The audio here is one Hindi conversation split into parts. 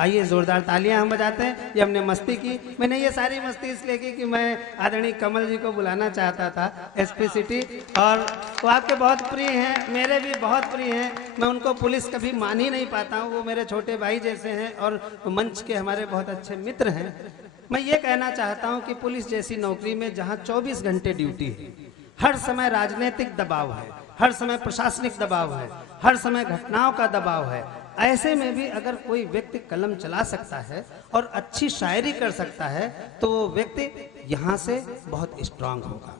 आइए जोरदार तालियां हम बजाते हैं। ये हमने मस्ती की। मैंने ये सारी मस्ती इसलिए की कि मैं आदरणीय कमल जी को बुलाना चाहता था, एसपी सिटी, और वो आपके बहुत प्रिय हैं, मेरे भी बहुत प्रिय हैं। मैं उनको पुलिस कभी मान ही नहीं पाता हूँ, वो मेरे छोटे भाई जैसे हैं और मंच के हमारे बहुत अच्छे मित्र हैं। मैं ये कहना चाहता हूँ कि पुलिस जैसी नौकरी में जहाँ 24 घंटे ड्यूटी है, हर समय राजनीतिक दबाव है, हर समय प्रशासनिक दबाव है, हर समय घटनाओं का दबाव है, ऐसे में भी अगर कोई व्यक्ति कलम चला सकता है और अच्छी शायरी कर सकता है तो वो व्यक्ति यहाँ से बहुत स्ट्रांग होगा,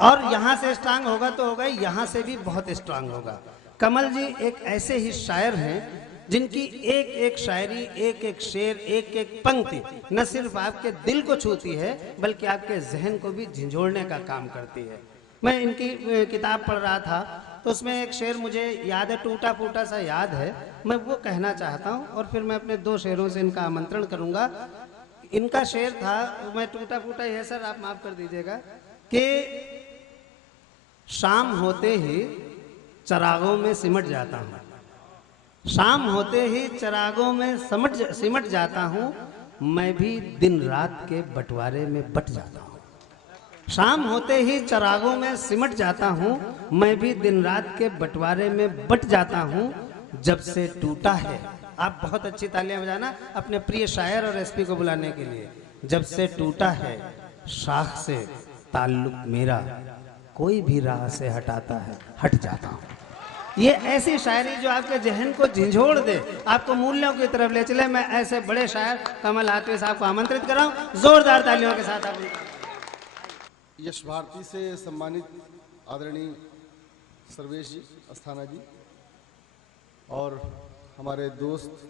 और यहाँ से स्ट्रांग होगा तो होगा, यहाँ से भी बहुत स्ट्रांग होगा। कमल जी एक ऐसे ही शायर हैं जिनकी एक एक शायरी, एक एक शेर, एक एक पंक्ति न सिर्फ आपके दिल को छूती है बल्कि आपके जहन को भी झंझोड़ने का काम करती है। मैं इनकी किताब पढ़ रहा था तो उसमें एक शेर मुझे याद है, टूटा फूटा सा याद है, मैं वो कहना चाहता हूँ और फिर मैं अपने 2 शेरों से इनका आमंत्रण करूँगा। इनका शेर था, मैं टूटा फूटा ही है सर, आप माफ़ कर दीजिएगा, कि शाम होते ही चरागों में सिमट जाता हूँ, शाम होते ही चरागों में सिमट जाता हूँ, मैं भी दिन रात के बंटवारे में बट जाता हूँ। शाम होते ही चरागों में सिमट जाता हूँ, मैं भी दिन रात के बंटवारे में बट जाता हूँ, जब से टूटा है। आप बहुत अच्छी तालियां बजाना अपने प्रिय शायर और एसपी को बुलाने के लिए। जब से टूटा है शाख से ताल्लुक मेरा, कोई भी राह से हटाता है हट जाता हूँ। ये ऐसी शायरी जो आपके जहन को झंझोड़ दे, आपको मूल्यों की तरफ ले चले। मैं ऐसे बड़े शायर कमल हाथवी साहब को आमंत्रित कर रहा हूँ, जोरदार तालियों के साथ। आप यश भारती से सम्मानित आदरणीय सर्वेश जी, अस्थाना जी, और हमारे दोस्त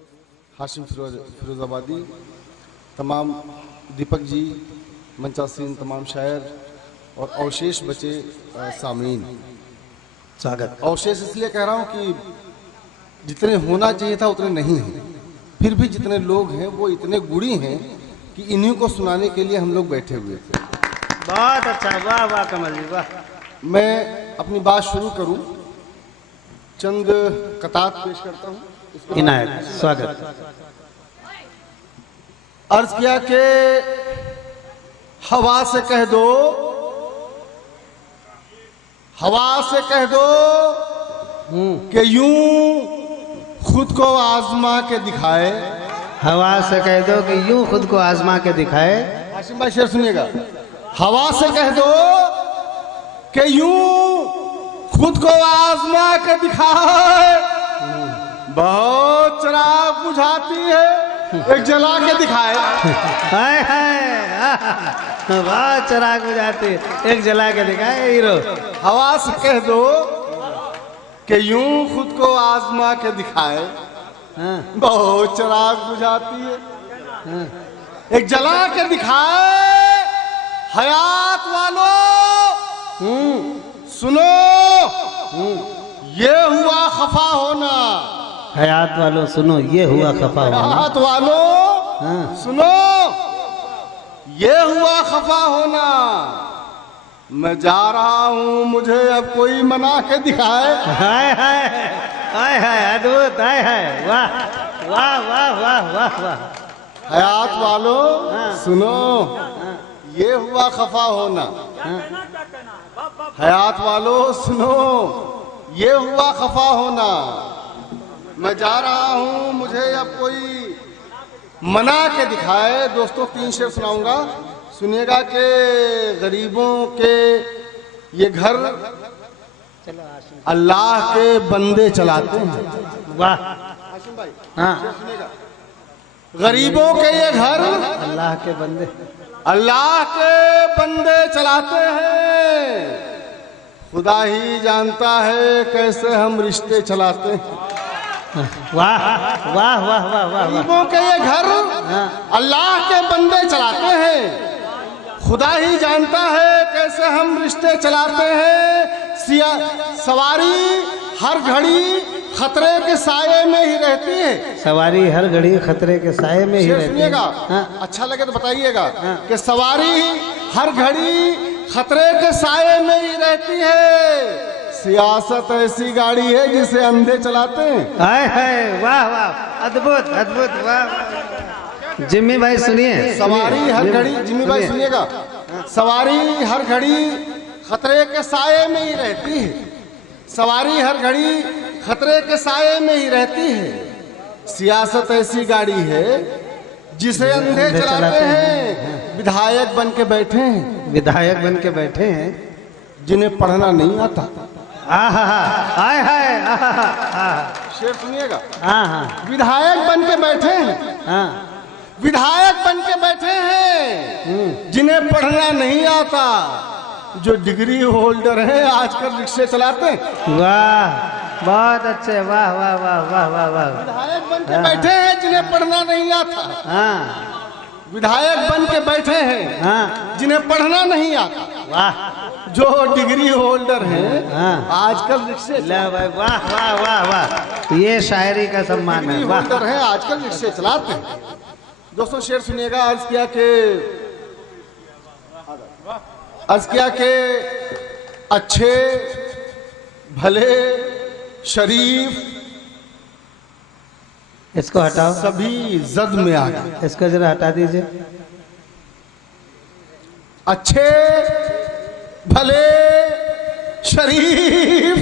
हाशिम फिरोजाबादी, तमाम दीपक जी, मंचासीन तमाम शायर और अवशेष बचे सामीन, स्वागत। अवशेष इसलिए कह रहा हूँ कि जितने होना चाहिए था उतने नहीं हैं, फिर भी जितने लोग हैं वो इतने गुणी हैं कि इन्हीं को सुनाने के लिए हम लोग बैठे हुए थे। बहुत अच्छा, वाह वाह कमल जी वाह। मैं अपनी बात शुरू करूं, चंद कतार पेश करता हूं। इनायत, स्वागत। अर्ज किया कि हवा से कह दो, हवा से कह दो कि यूं खुद को आजमा के दिखाए। हवा से कह दो कि यूं खुद को आजमा के दिखाए। हाशिम भाई शेर सुनिएगा। हवा से कह दो कि यूं खुद को आजमा के दिखाए, बहुत चिराग बुझाती है एक जला के दिखाए। हाय हाय, वाह, चिराग बुझाती है एक जला के दिखाए हीरो। हवा से कह दो कि यूं खुद को आजमा के दिखाए, बहुत चिराग बुझाती है एक जला के दिखाए। हयात वालों सुनो, ये हुआ खफा होना। हयात वालों सुनो, ये हुआ खफा होना। हयात वालों सुनो, ये हुआ खफा होना। मैं जा रहा हूँ, मुझे अब कोई मना के दिखाए। हाय हाय हाय हाय, अद्भुत, हाय हाय, वाह वाह वाह वाह वाह वाह। हयात वालों सुनो, ये हुआ खफा होना। हयात वालों सुनो, ये हुआ खफा होना। मैं जा रहा हूँ, मुझे अब कोई मना के दिखाए। दोस्तों 3 शेर सुनाऊंगा, सुनिएगा कि गरीबों के ये घर अल्लाह के बंदे चलाते हैं। वाह, हाशिम भाई, हाँ, सुनिएगा। गरीबों के ये घर अल्लाह के बंदे, अल्लाह के बंदे चलाते हैं। खुदा ही जानता है कैसे हम रिश्ते चलाते हैं। वाह वाह वाह वाह वाह। गरीबों के ये घर अल्लाह के बंदे चलाते हैं, खुदा ही जानता है कैसे हम रिश्ते चलाते हैं। सवारी हर घड़ी खतरे के साये में ही रहती है। सवारी हर घड़ी खतरे के साये में ही रहती है। सुनिएगा, अच्छा लगे तो बताइएगा कि सवारी हर घड़ी खतरे के साये में ही रहती है। सियासत ऐसी गाड़ी है जिसे अंधे चलाते हैं। हाय हाय, वाह वाह, अद्भुत अद्भुत, वाह। जिम्मी भाई सुनिए। सवारी हर घड़ी, जिम्मी भाई सुनिएगा, सवारी हर घड़ी खतरे के साये में ही रहती है। सवारी हर घड़ी खतरे के साये में ही रहती है। सियासत ऐसी गाड़ी है जिसे अंधे चलाते हैं। विधायक बन के बैठे हैं, विधायक बन के बैठे हैं, जिन्हें पढ़ना नहीं आता। हाय हाय, शेर सुनिएगा। हाँ विधायक बन के बैठे हैं, हाँ, विधायक बन के बैठे हैं, जिन्हें पढ़ना नहीं आता। जो डिग्री होल्डर हैं आजकल रिक्शे चलाते हैं। वाह, बहुत अच्छे, वाह वाह वाह वाह वाह वाह। विधायक बन के बैठे हैं जिन्हें पढ़ना नहीं आता। हाँ, विधायक बन के बैठे हैं, हाँ, जिन्हें पढ़ना नहीं आता। वाह, जो डिग्री होल्डर हैं हाँ, आजकल रिक्शे ले भाई, वाह वाह वाह वाह, ये शायरी का सम्मान है, डिग्री वाह। होल्डर हैं आजकल रिक्शे चलाते हैं। दोस्तों शेर सुनिएगा। अर्ज किया कि अच्छे भले शरीफ इसको हटाओ, सभी जद में आ गए। इसको जरा हटा दीजिए। अच्छे भले शरीफ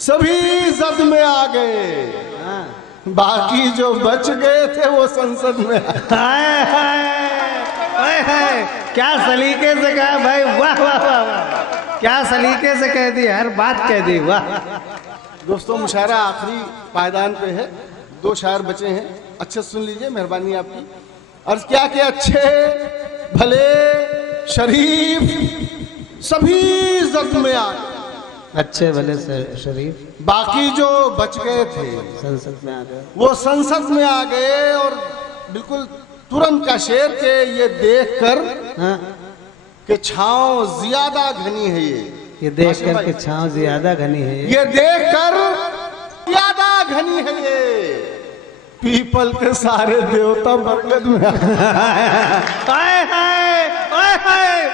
सभी जद में आ गए। हाँ, बाकी जो बच गए थे वो संसद में आ गए। हाय हाय, हाय, क्या सलीके से कहा भाई, वाह वाह वाह वाह, क्या सलीके से कह दी, हर बात कह दी, वाह। दोस्तों मुशायरा आखिरी पायदान पे है, 2 शायर बचे हैं, अच्छे सुन लीजिए, मेहरबानी आपकी। अर्ज क्या कि अच्छे भले शरीफ सभी जद में आ गए। अच्छे भले शरीफ बाकी जो बच गए थे संसद में आ गए। वो संसद में आ गए। और बिल्कुल तुरंत का शेर के ये देखकर हाँ, कि छांव ज्यादा घनी है। ये देख कर के छांव ज्यादा घनी है। ये देखकर ज्यादा घनी है। ये पीपल के सारे देवता बरगद में आ गए। हाय हाय, हाय हाय,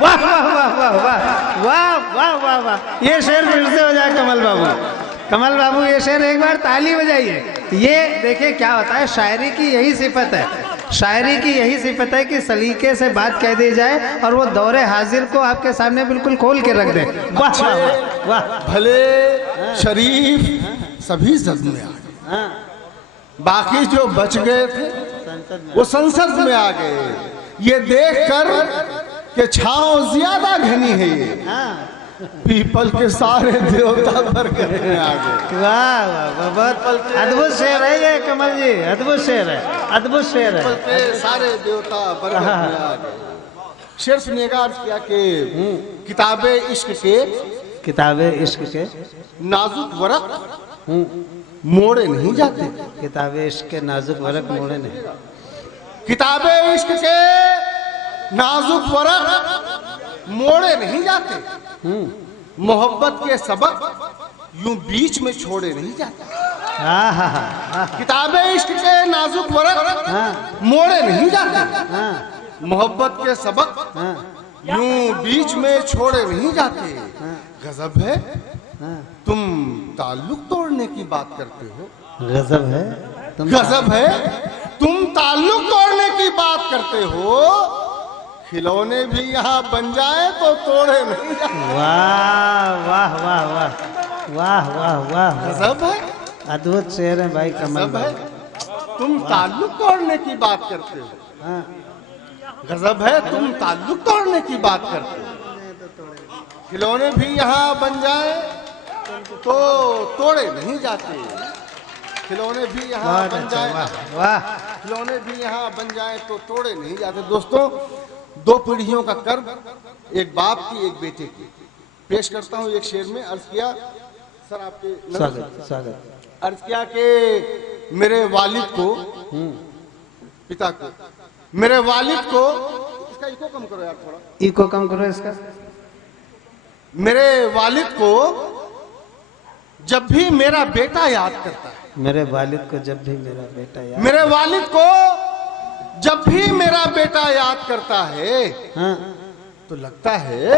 वाह वाह वाह वाह वाह वाह वाह वाह वाह। ये शेर फिर से हो जाए कमल बाबू, कमल बाबू ये शेर एक बार ताली बजाइए। ये देखिए क्या होता है, शायरी की यही सिफत है, शायरी की यही सिफत है कि सलीके से बात कह दी जाए और वो दौरे हाजिर को आपके सामने बिल्कुल खोल के रख दे। वाह वाह वाह, भले शरीफ सभी जद में आ गए। बाकी जो बच गए थे वो संसद में आ गए। ये देखकर कि छांव ज्यादा घनी है। ये पीपल के सारे देवता बरगद में आ गए। वाह वाह, बहुत अद्भुत शेर है ये कमल जी, अद्भुत शेर है, अद्भुत शेर है। पीपल के सारे देवता बरगद में आ गए। शेर सुनिएगा। अर्ज किया कि किताबे इश्क के, किताबे इश्क के नाजुक वरक मोड़े नहीं जाते। किताबे इश्क के नाजुक वरक मोड़े नहीं। किताबे इश्क के नाजुक वरक मोड़े नहीं जाते। मोहब्बत के सबक यूं बीच में छोड़े नहीं जाते। किताबे इश्क के नाजुक वरक मोड़े नहीं जाते। मोहब्बत के सबक यूं बीच में छोड़े नहीं जाते। गजब है तुम ताल्लुक तोड़ने की बात करते हो। गजब है गजब है तुम ताल्लुक तोड़ने की बात करते हो। खिलौने भी यहाँ बन जाए तो तोड़े नहीं जाए। वाह वाह वाह वाह वाह वाह वाह, गजब है, अद्भुत शेर है भाई कमल गजब है भाई। तुम ताल्लुक तोड़ने की बात करते हो। गजब है तुम ताल्लुक तोड़ने की बात करते हो। खिलौने भी यहाँ बन जाए तो तोड़े नहीं जाते। खिलौने भी यहाँ बन जाए, वाह, खिलौने भी यहाँ बन जाए तो तोड़े नहीं जाते। दोस्तों 2 पीढ़ियों का कर्म, एक बाप की एक बेटे की, पेश करता हूँ एक शेर में। अर्ज किया सर आपके स्वागत स्वागत। अर्ज किया कि मेरे वालिद को, पिता को, मेरे वालिद को, इसका इको कम करो यार थोड़ा, इको कम करो इसका। मेरे वालिद को जब भी मेरा बेटा याद करता है, मेरे वालिद को जब भी मेरा बेटा याद, मेरे वालिद को जब भी मेरा बेटा याद करता है तो लगता है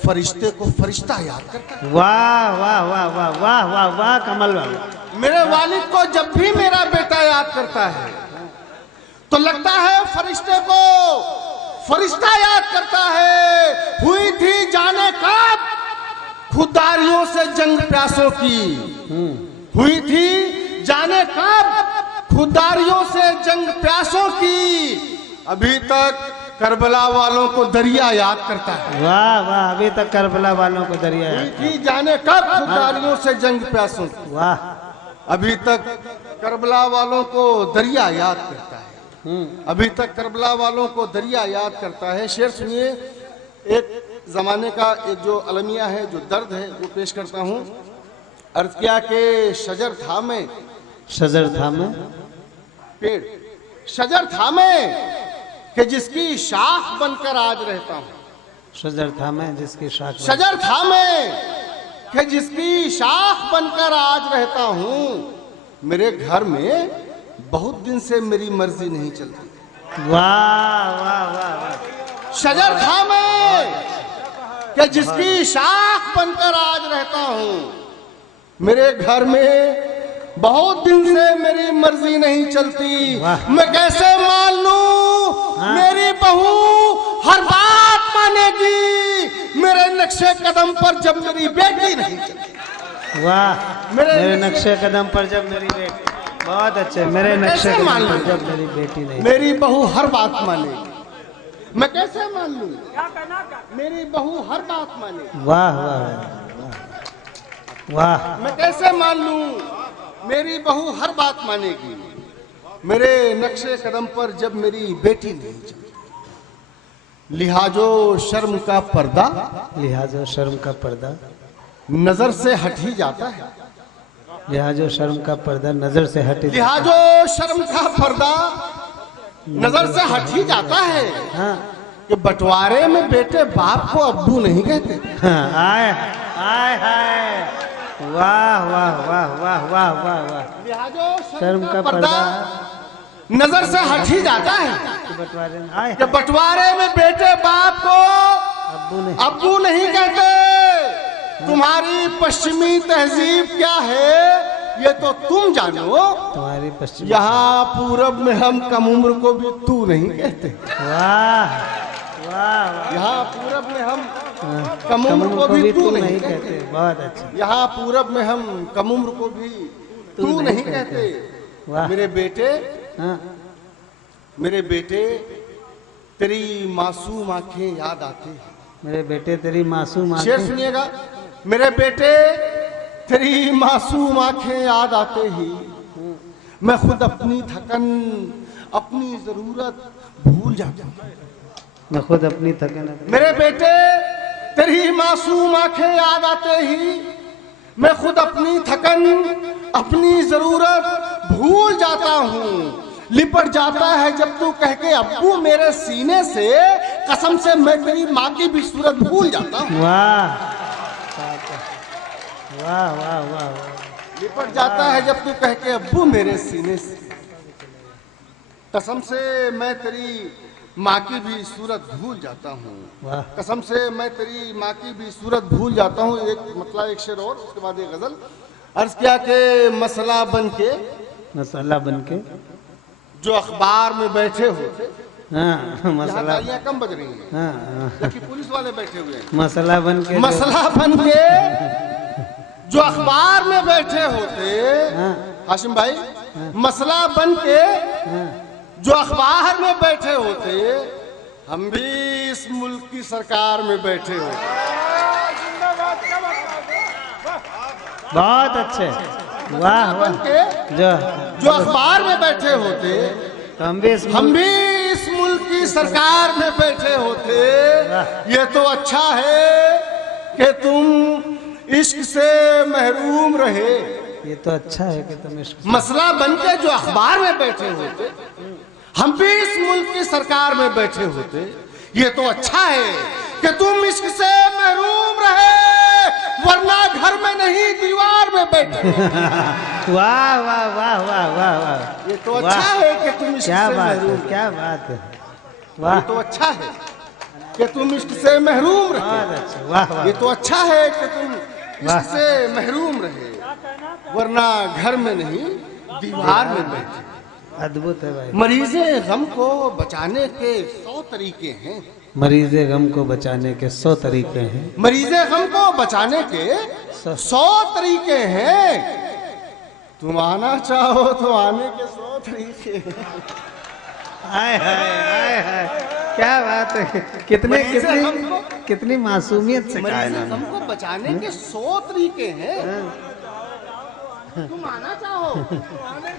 फरिश्ते को फरिश्ता याद करता है। वाह वाह वाह वाह वाह वाह वाह कमल बाबू। मेरे वालिद को जब भी मेरा बेटा याद करता है तो लगता है फरिश्ते को फरिश्ता याद करता है। हुई थी जाने कब खुदारियों से जंग प्यासों की, हुई थी जाने कब खुदारियों से जंग प्यासों की, अभी तक करबला वालों को दरिया याद करता है। वाह वाह, अभी तक करबला वालों को दरिया हुई थी जाने कब खुदारियों से जंग प्यासों की, वाह, अभी तक करबला वालों को दरिया याद करता है। अभी तक करबला वालों को दरिया याद करता है। शेर सुनिए, एक जमाने का एक जो अलमिया है, जो दर्द है, वो पेश करता हूँ। अर्ज किया के शजर थामे, शजर थामे पेड़ शजर थामे कि जिसकी शाख बनकर आज रहता हूँ, शजर थामे जिसकी शाख, शजर थामे कि जिसकी शाख बनकर आज रहता हूँ। मेरे घर में बहुत दिन से मेरी मर्जी नहीं चलती। वाह वाह वाह वाह, शजर थामे कि जिसकी शाख बनकर आज रहता हूँ। मेरे घर में बहुत दिन से मेरी मर्जी नहीं चलती। मैं कैसे मान लूं मेरी बहू हर बात मानेगी मेरे नक्शे कदम पर जब मेरी बेटी नहीं चलती। वाह, मेरे नक्शे कदम पर जब मेरी बेटी, बहुत अच्छे, मेरे नक्शे कदम पर जब मेरी बेटी नहीं, मेरी बहू हर बात मानेगी। मैं कैसे मान लूं मेरी बहू हर बात मानेगी। वाह वाह वाह, मैं कैसे मान लूं मेरी बहू हर बात मानेगी मेरे नक्शे कदम पर जब मेरी बेटी नहीं चलती। लिहाजो शर्म का पर्दा, लिहाजो शर्म का पर्दा नजर से हट ही जाता है। लिहाजो शर्म का पर्दा नजर से हट, लिहाजो शर्म का पर्दा नजर से हट ही जाता है। हाँ, कि बंटवारे में बेटे बाप को अब्बू नहीं कहते। हाँ, आए आए हाय, वाह वाह वाह वाह वाह वाह वाह, लिहाजो शर्म का पर्दा नजर से हट ही जाता है। बंटवारे में आए, कि बंटवारे में बेटे बाप को अब्बू नहीं कहते। तुम्हारी पश्चिमी तहजीब क्या है ये तो तुम जानो। तुम्हारी पश्चिम, यहाँ पूरब में हम कम उम्र को भी तू नहीं कहते। वाह वाह, यहाँ पूरब में हम कम उम्र को भी तू नहीं कहते। बहुत अच्छा, यहाँ पूरब में हम कम उम्र को भी तू नहीं कहते। वाह, मेरे बेटे, हाँ, मेरे बेटे तेरी मासूम आंखें याद आती हैं। मेरे बेटे तेरी मासूम शेर आंखें, सुनिएगा। मेरे बेटे तेरी मासूम आंखें याद आते ही मैं खुद अपनी थकन अपनी जरूरत भूल जाता हूँ। मैं खुद अपनी थकन, मेरे बेटे तेरी मासूम आंखें याद आते ही मैं खुद अपनी थकन अपनी जरूरत भूल जाता हूँ। लिपट जाता है जब तू कह के अब्बू मेरे सीने से, कसम से मैं तेरी माँ की भी सूरत भूल जाता हूँ। वाह वाह वाह वाह वाह, लिपट जाता है जब तू कह के अब्बू मेरे सीने से, कसम से मैं तेरी माँ की भी सूरत भूल जाता हूँ। वाह, कसम से मैं तेरी माँ की भी सूरत भूल जाता हूँ। एक मतलब एक शेर और, उसके बाद एक गजल। अर्ज किया के मसला बन के, मसाला बन के, जो अखबार में बैठे होते, हाँ, मसाला, तालियां कम बज रही हैं, हाँ, हाँ, जबकि पुलिस वाले बैठे हुए हैं। मसाला बन के, मसला बन के जो अखबार में बैठे होते, हाशिम भाई, मसला बन के जो अखबार में बैठे होते, हम भी इस मुल्क की सरकार में बैठे होते। बहुत अच्छे, वाह वाह, जो अखबार में बैठे होते, तो हम भी इस मुल्क की सरकार में बैठे होते। ये तो अच्छा है कि तुम इश्क से महरूम रहे। ये तो अच्छा है कि तुम इश्क, मसला बनके जो अखबार में बैठे होते, हम भी इस मुल्क की सरकार में बैठे होते। ये तो अच्छा है कि तुम इश्क से महरूम रहे, वरना घर में नहीं दीवार में बैठे। वाह वाह वाह वाह वाह वाह, ये तो अच्छा है कि तुम इश्क क्या से बात है, महरूम, क्या बात है, ये वाह, तो अच्छा है। कि तुम इश्क से महरूम रहे। बहुत अच्छा, वाह वाह। ये तो अच्छा है कि तुम वाह। इश्क से महरूम रहे, वरना घर में नहीं दीवार में बैठे। अद्भुत है भाई। मरीजे गम को बचाने के 100 तरीके हैं। मरीजे गम को बचाने के 100 तरीके हैं। मरीजे गम को बचाने के 100 तरीके हैं। तुम आना चाहो तो आने के 100 तरीके हैं। हाय हाय हाय हाय, क्या बात है। कितने कितनी मासूमियत से कहा मरीजे इन्होंने। गम को बचाने के 100 तरीके हैं। तुम आना चाहो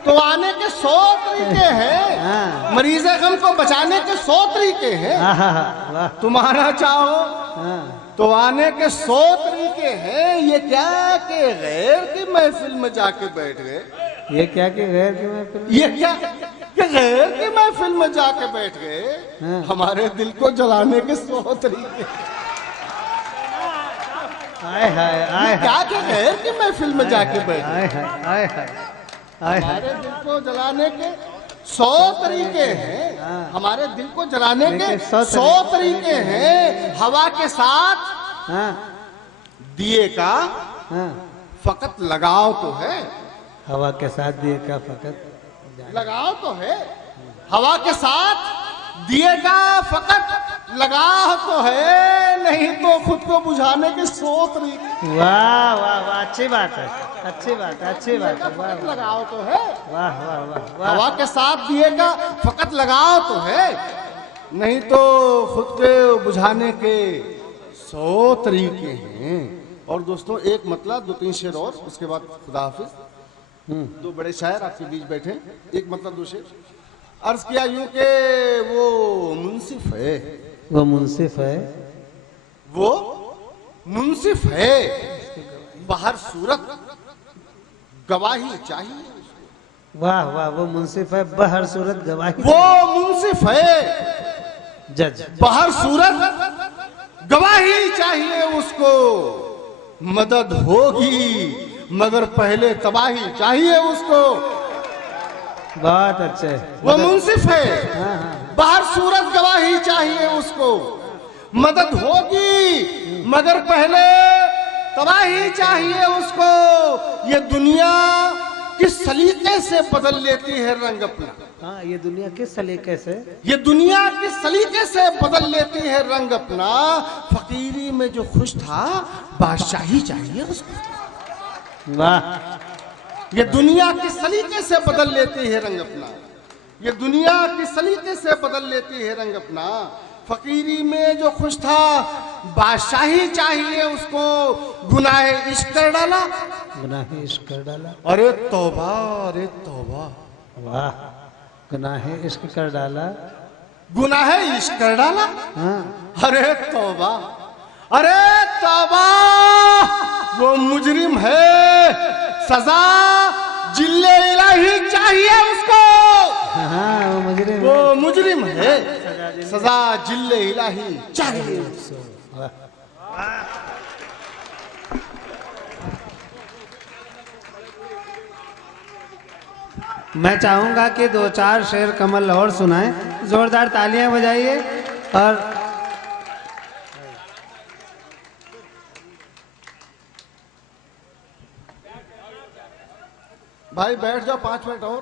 तो आने के 100 तरीके हैं। हाँ। मरीजे गम को बचाने के 100 तरीके हैं। वाह। तुम आना चाहो हाँ। तो आने के 100 तरीके हैं। ये क्या कि गैर की महफिल में जाके बैठ गए। ये क्या कि गैर की महफिल? ये क्या कि गैर की महफिल में जाके बैठ गए। हाँ। हमारे दिल को जलाने के 100 तरीके। हाय हाय हाय क्या कि गैर की महफिल में जाके बैठ गए। हाय हाय हाय हाय हाय। हमारे दिल को जलाने के 100 तरीके हैं। हमारे दिल को जलाने के 100 तरीके हैं। हवा के साथ हाँ दिए का हाँ। फकत लगाव तो है। हवा के साथ दिए का फकत लगाव तो है। हवा के साथ दिए का फकत लगाव तो है, नहीं तो खुद को बुझाने के 100 तरीके। वाह वाह वाह, अच्छी बात है, अच्छी बात है, अच्छी बात है। वाह वाह लगाव तो है। वाह वाह वाह वाह। हवा के साथ दिए का फकत लगाव तो है, नहीं तो खुद के बुझाने के 100 तरीके हैं। और दोस्तों एक मतलब 2-3 शेर और, उसके बाद खुदा हाफिज। 2 बड़े शायर आपके बीच बैठे, एक मतलब 2 शेर। अर्ज किया यूं के वो मुंसिफ है। वो मुंसिफ है। वो मुंसिफ है, बाहर सूरत गवाही चाहिए। वाह वाह, वो मुंसिफ है, बहर सूरत गवाही। वो मुंसिफ है, जज, बाहर सूरत गवाही चाहिए उसको। मदद होगी मगर पहले तबाही चाहिए उसको। बहुत अच्छे। वो मुंसिफ है, हाँ हाँ। बाहर सूरत गवाही चाहिए उसको। मदद होगी मगर पहले तबाही चाहिए उसको। ये दुनिया किस सलीके से बदल लेती है रंग अपना। हाँ, ये दुनिया किस सलीके से, ये दुनिया किस सलीके से बदल लेती है रंग अपना। फकीरी में जो खुश था बादशाही चाहिए उसको। वाह। ये दुनिया किस सलीके से बदल लेती है रंग अपना। ये दुनिया किस सलीके से बदल लेती है रंग अपना। फकीरी में जो खुश था बादशाही चाहिए उसको। गुनाहे इश्क कर डाला, गुनाहे इश्क कर डाला। अरे तौबा, अरे तौबा। वाह, गुनाहे इश्क कर डाला। गुनाहे इश्क कर डाला, हाँ। अरे तौबा, अरे तौबा। वो मुजरिम है, सजा जिल्ले इलाही चाहिए उसको। हाँ, वो मुजरिम है। वो मुजरिम है, सजा जिल्ले इलाही चाहिए उसको। वाह। मैं चाहूंगा कि 2-4 शेर कमल और सुनाएं। जोरदार तालियां बजाइए। और भाई बैठ जाओ 5 मिनट और।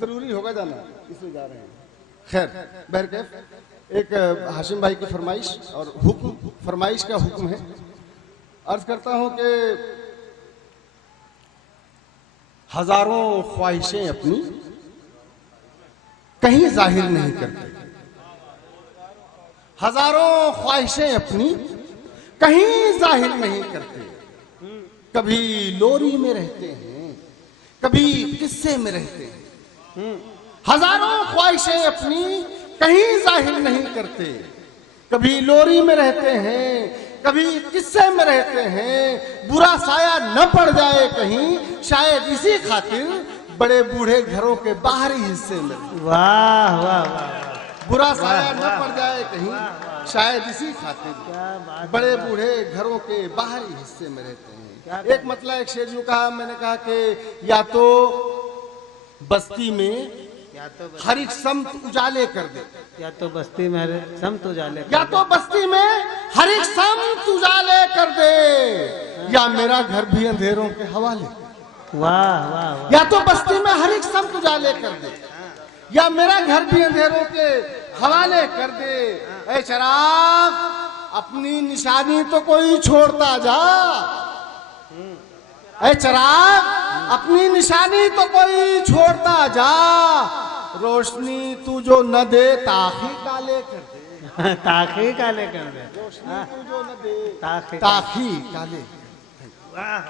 जरूरी होगा जाना, इसलिए जा रहे हैं। खैर बहरकैफ एक हाशिम भाई की फरमाइश और हुक्म, फरमाइश का हुक्म है। अर्ज करता हूं कि हजारों ख्वाहिशें अपनी कहीं जाहिर नहीं करते। हजारों ख्वाहिशें अपनी कहीं जाहिर नहीं करते। कभी लोरी में रहते हैं, कभी किस्से में रहते हैं। हजारों ख्वाहिशें अपनी कहीं जाहिर नहीं करते। कभी लोरी में रहते हैं, कभी किस्से में रहते हैं। बुरा साया न पड़ जाए कहीं, शायद इसी खातिर बड़े बूढ़े घरों के बाहरी हिस्से में। वाह वाह वाह। बुरा साया न पड़ जाए कहीं, शायद इसी खातिर बड़े बूढ़े घरों के बाहरी हिस्से में रहते हैं। एक मतलब एक शेर यूं कहा, मैंने कहा कि या तो बस्ती में हर एक समत उजाले कर दे। या तो बस्ती में हरे समत उजाले कर या तो बस्ती में हर एक समत उजाले कर दे, या मेरा घर भी अंधेरों के हवाले। वाह वाह वाह। या तो बस्ती में हर एक समत उजाले कर दे, या मेरा घर भी अंधेरों के हवाले कर दे। ऐ चराग अपनी निशानी तो कोई छोड़ता जा, ऐ चराग अपनी निशानी तो कोई छोड़ता जा। रोशनी तू जो न दे ताखी काले कर दे। ताखी काले कर दे। रोशनी तू जो न दे ताखी ताखी काले। वाह